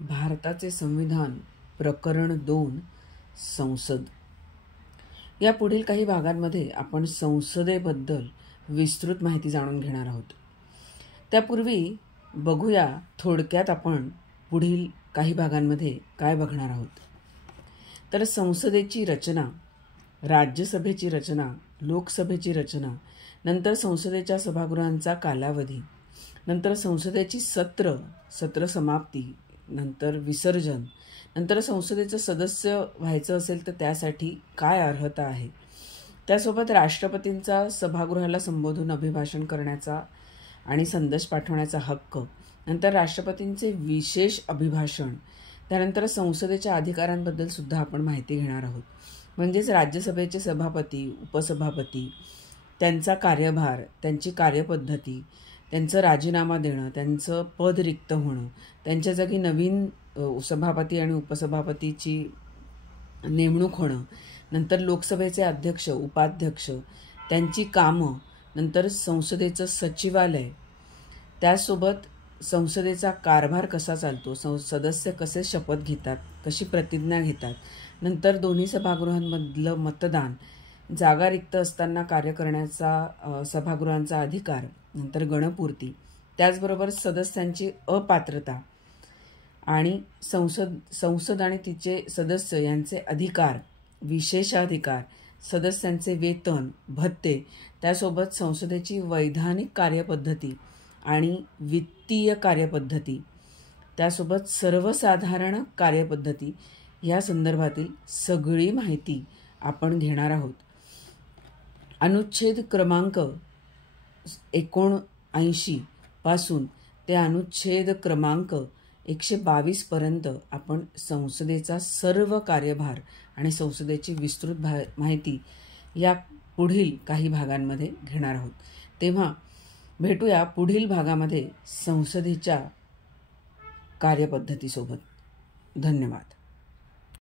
भारताचे संविधान प्रकरण 2 संसद. या पुढील काही भागांमध्ये आपण संसदेबद्दल विस्तृत माहिती जाणून घेणार आहोत. त्यापूर्वी बघूया थोडक्यात आपण पुढील काही भागांमध्ये काय बघणार आहोत. तर संसदेची रचना, राज्यसभेची रचना, लोकसभेची रचना, नंतर संसदेच्या सभागृहांचा कालावधी, नंतर संसदेची सत्र समाप्ती, नंतर विसर्जन, नंतर संसदेचं सदस्य व्हायचं असेल तर त्यासाठी काय अर्हता आहे, त्यासोबत राष्ट्रपतींचा सभागृहाला संबोधून अभिभाषण करण्याचा आणि संदेश पाठवण्याचा हक्क, नंतर राष्ट्रपतींचे विशेष अभिभाषण, त्यानंतर संसदेच्या अधिकारांबद्दल सुद्धा आपण माहिती घेणार आहोत. म्हणजेच राज्यसभेचे सभापती, उपसभापती, त्यांचा कार्यभार, त्यांची कार्यपद्धती, त्यांचं राजीनामा देणं, त्यांचं पद रिक्त होणं, त्यांच्या जागी नवीन सभापती आणि उपसभापतीची नेमणूक होणं, नंतर लोकसभेचे अध्यक्ष, उपाध्यक्ष, त्यांची कामं, नंतर संसदेचं सचिवालय, त्यासोबत संसदेचा कारभार कसा चालतो, सदस्य कसे शपथ घेतात, कशी प्रतिज्ञा घेतात, नंतर दोन्ही सभागृहांमधलं मतदान, जागा रिक्त असताना कार्य करण्याचा सभागृहांचा अधिकार, नंतर गणपूर्ती, त्याचबरोबर सदस्यांची अपात्रता आणि संसद आणि तिचे सदस्य यांचे अधिकार, विशेषाधिकार, सदस्यांचे वेतन, भत्ते, त्यासोबत संसदेची वैधानिक कार्यपद्धती आणि वित्तीय कार्यपद्धती, त्यासोबत सर्वसाधारण कार्यपद्धती या संदर्भातील सगळी माहिती आपण घेणार आहोत. अनुच्छेद क्रमांक 79 पासून ते अनुच्छेद क्रमांक 122 पर्यंत आपण संसदेचा सर्व कार्यभार आणि संसदेची विस्तृत माहिती या पुढील काही भागांमध्ये घेणार आहोत. तेव्हा भेटूया पुढील भागामध्ये संसदेच्या कार्यपद्धतीसोबत. धन्यवाद.